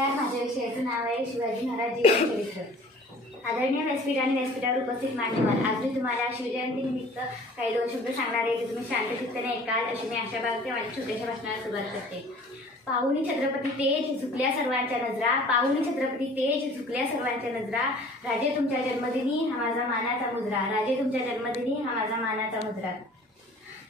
नमस्कार, माझ्या विषयाचं नाव आहे शिवाजी महाराज जीवन चरित्र। आदरणीय व्यासपीठ आणि व्यासपीठावर उपस्थित मान्यवर, आज मी तुम्हाला शिवजयंती निमित्त काही दोन शब्द सांगणार आहे, की तुम्ही शांत चित्ताने ऐकाल अशी मी आशा बाळगते। माझ्या छोट्याशा भाषणाला सुरुवात करते। पाहुणी छत्रपती तेज झुकल्या सर्वांच्या नजरा, पाहुणी छत्रपती तेज झुकल्या सर्वांच्या नजरा, राजे तुमच्या जन्मदिनी हा माझा मानाचा मुजरा, राजे तुमच्या जन्मदिनी हा माझा मानाचा मुजरा।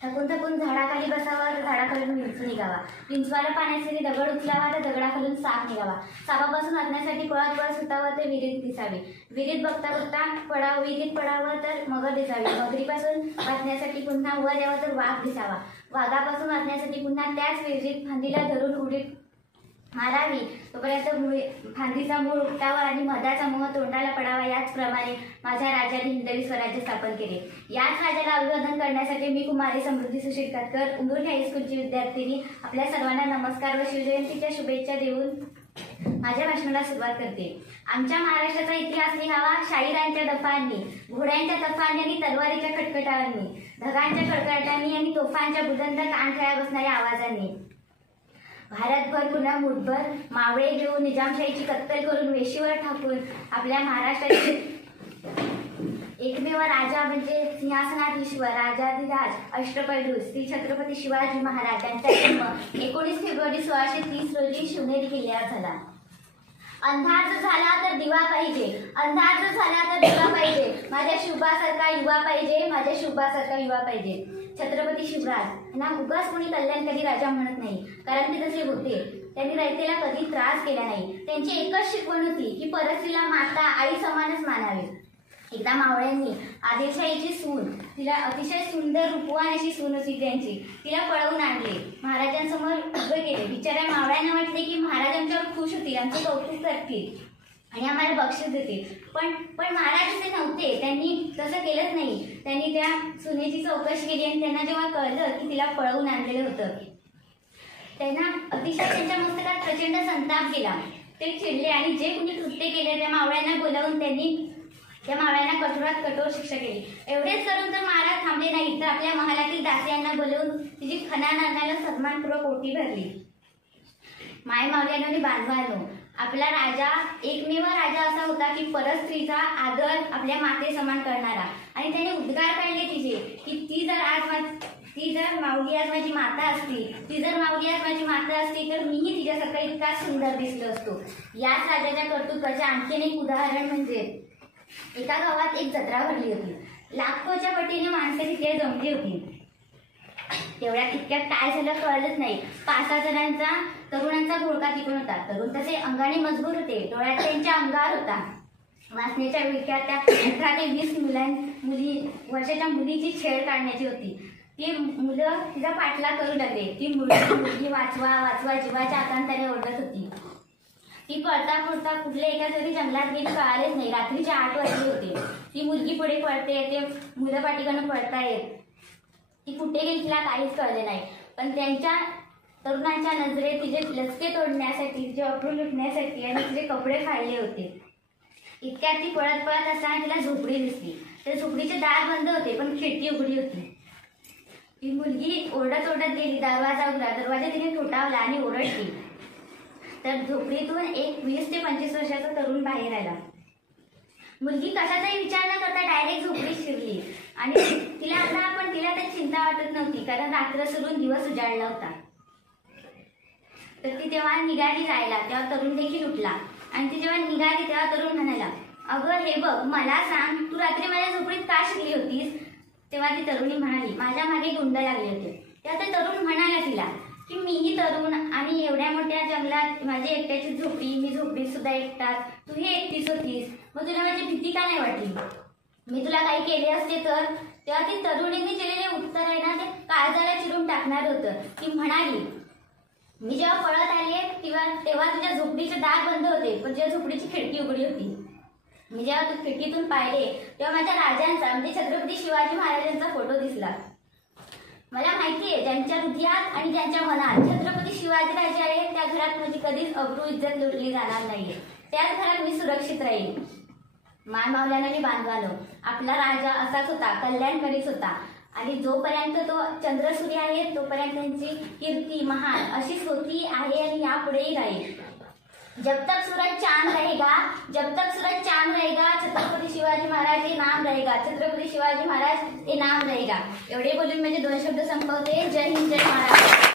थकून थकून झाडाखाली बसावा तर झाडाखालून विंचू निघावा, विंचवाला पाण्यासाठी दगड उचलावा तर दगडाखालून साप निघावा, सापापासून वाचण्यासाठी पळत पळत सुटावं तर विहिरीत दिसावे, विहिरीत बघता बघता विहिरीत पडावं तर मगर दिसावी, मगरीपासून वाचण्यासाठी पुन्हा वर यावं तर वाघ दिसावा, वाघापासून वाचण्यासाठी पुन्हा त्याच विहिरीत फांदीला धरून उडी मारावी, तोपर्यंत फांदीचा मूळ उपटावा आणि मधाचा मोह तोंडाला पडावा। याचप्रमाणे माझ्या राजाने हिंदवी स्वराज्य स्थापन केले। याच राजाला अभिवादन करण्यासाठी मी कुमारी समृद्धी सुशील कातकर, उंदूर हायस्कूलची विद्यार्थिनी, आपल्या सर्वांना नमस्कार व शिवजयंतीच्या शुभेच्छा देऊन माझ्या भाषणाला सुरुवात करते। आमच्या महाराष्ट्राचा इतिहास लिहावा शाहिरांच्या दफांनी, घोड्यांच्या तफांनी आणि तलवारीच्या खटखटांनी, ढगांच्या कडकडाटांनी आणि तोफांच्या बुलंद कानठळ्या बसणाऱ्या आवाजांनी। भारतभर पुन्हा मुठभर मावळे घेऊन निजामशाहीची कत्तल करून वेशीवर ठाकून आपल्या महाराष्ट्राचे एकमेव राजा म्हणजे सिंहासनाधीश्वर राजाधिराज अष्टपैलू श्री छत्रपती शिवाजी महाराज यांचा जन्म 19 फेब्रुवारी 1630 रोजी शिवनेरी किल्ल्यावर झाला। अंधार जर झाला तर दिवा पाहिजे, अंधार जर झाला तर दिवा पाहिजे, माझ्या शिवबासारखा युवा पाहिजे, माझ्या शिवबासारखा युवा पाहिजे। छत्रपती शिवराज ना उगाच कोणी कल्याणकारी राजा म्हणत नाही, कारण ते तसे होते। त्यांनी रयतेला कधी त्रास केला नाही। त्यांची एकच शिकवण होती की परस्त्रीला माता आई समानच मानावे। एकदा मावळ्यांनी आदिलशाहीची सून, तिला अतिशय सुंदर रूपवान अशी सून होती त्यांची, तिला पळवून आणले, महाराजांसमोर उभे केले। बिचाऱ्या मावळ्यांना वाटले की महाराज आमच्यावर खुश होतील, आमचे कौतुक करतील आणि आम्हाला बक्षीस देतील, पण महाराज असे नव्हते। त्यांनी तसं केलंच नाही। त्यांनी त्या सुनेची चौकशी केली आणि त्यांना जेव्हा कळलं की तिला पळवून आणलेलं होतं, त्यांना अतिशय त्यांच्या मस्तकात प्रचंड संताप केला। ते चिडले आणि जे कुणी कृत्य केले त्या मावळ्यांना बोलावून त्यांनी त्या मावळ्यांना कठोरात कठोर शिक्षा केली। एवढेच करून तर महाराज थांबले नाही, तर आपल्या महालातील दासियांना बोलवून तिची खणा नांदायला सन्मानपूर्वक ओटी भरली। माय मावल्यांनो बांधवांनो, आपला राजा एकमेव राजा असा होता की परस्त्रीचा आदर आपल्या माते समान करणारा, आणि त्याने उद्गार काढले तिचे की ती जर माऊली आज माझी माता असती, ती जर माऊली आज माझी माता असती तर मीही तिच्यासारखा इतका सुंदर दिसलो असतो। याच राजाच्या कर्तृत्वाचे आणखीन एक उदाहरण म्हणजे एका गावात एक जत्रा भरली होती। लाखोच्या पटीने माणसे तिथे जमली होती। तेवढ्या तितक्यात काय झालं कळलंच नाही। 5-6 जणांचा तरुणांचा घोळका तिकडून होता। तरुण तसे अंगाने मजबूत होते, डोळ्यात त्यांच्या अंगार होता। वाचण्याच्या विळख्यात त्या 18 ते 20 वर्षाच्या मुलीची छेड काढण्याची होती। ती मुलं तिचा पाठलाग करू लागले। ती मुलगी वाचवा वाचवा जीवाच्या आकांताने ओरडत होती। ती पळता पळता कुठल्या एका तरी जंगलात गेली कळालेच नाही। रात्रीचे 8 वाजले होते। ती मुलगी पुढे पळते, ते मुलं पाठीकडून पळतायत। ती कुठे गेली तिला काहीच कळले नाही, पण त्यांच्या तरुणांच्या नजरेत तिचे लचके तोडण्यासाठी, तिचे अप्रू लुटण्यासाठी आणि तिचे कपडे फाडले होते। इतक्यात ती पळत पळत असताना तिला झोपडी दिसली। त्या झोपडीचे दार बंद होते पण खिडकी उघडी होती। ती मुलगी ओरडत ओरडत गेली, दरवाजा उघडला, दरवाजा तिने ठोठावला आणि ओरडली, तर झोपडीतून एक 20 ते 25 वर्षाचा तरुण बाहेर आला। मुलगी कशाचाही विचार न करता डायरेक्ट झोपडीत शिरली आणि तिला आता पण तिला तर चिंता वाटत नव्हती, कारण रात्र सुरून दिवस उजाडला होता। तर ती जेव्हा निघाली जायला तेव्हा तरुण देखील उठला, आणि ती जेव्हा निघाली तेव्हा तरुण म्हणाला, अगं हे बघ, मला सांग तू रात्री माझ्या झोपडीत का शिरली होतीस? तेव्हा ती तरुणी म्हणाली, माझ्या मागे गुंड लागले होते। तेव्हा ते तरुण म्हणाला तिला की मीही तरुण आणि एवढ्या मोठ्या जंगलात माझी एकट्याची झोपडी, मी झोपडीत सुद्धा एकटाच, तू हे एकटीच होतीस, मग तुला माझी भीती का नाही वाटली? मी तुला काही केले असते तर? तेव्हा ती तरुणीने दिलेले उत्तर आहे ना, ते काळजाला चिरून टाकणार होतं। ती म्हणाली, मी जेव्हा पळत आले तेव्हा तुझ्या झोपडीचे दार बंद होते, पण तुझ्या झोपडीची खिडकी उघडी होती। मी जेव्हा तू खिडकीतून पाहिले तेव्हा माझ्या राजांचा म्हणजे छत्रपती शिवाजी महाराजांचा फोटो दिसला। मला माहिती आहे, ज्यांच्या हृदयात आणि ज्यांच्या मनात छत्रपती शिवाजी राजे आहेत त्या घरात माझी कधीच अब्रू इज्जत लुटली जाणार नाहीये, त्याच घरात मी सुरक्षित राहील। मान मावल्याने बांधवानो, आपला राजा असाच होता, कल्याणकारीच होता, आणि जोपर्यंत तो चंद्रसूर्य आहे तोपर्यंत त्यांची कीर्ती महान अशीच होती आहे आणि यापुढेही राहील। जब तक सूरज चांद रहेगा, जब तक सूरज चांद रहेगा, छत्रपती शिवाजी महाराज हे नाम रहेगा, छत्रपती शिवाजी महाराज हे नाम रहेगा. एवढे बोलून माझे 2 शब्द संपवते. जय हिंद, जय महाराष्ट्र.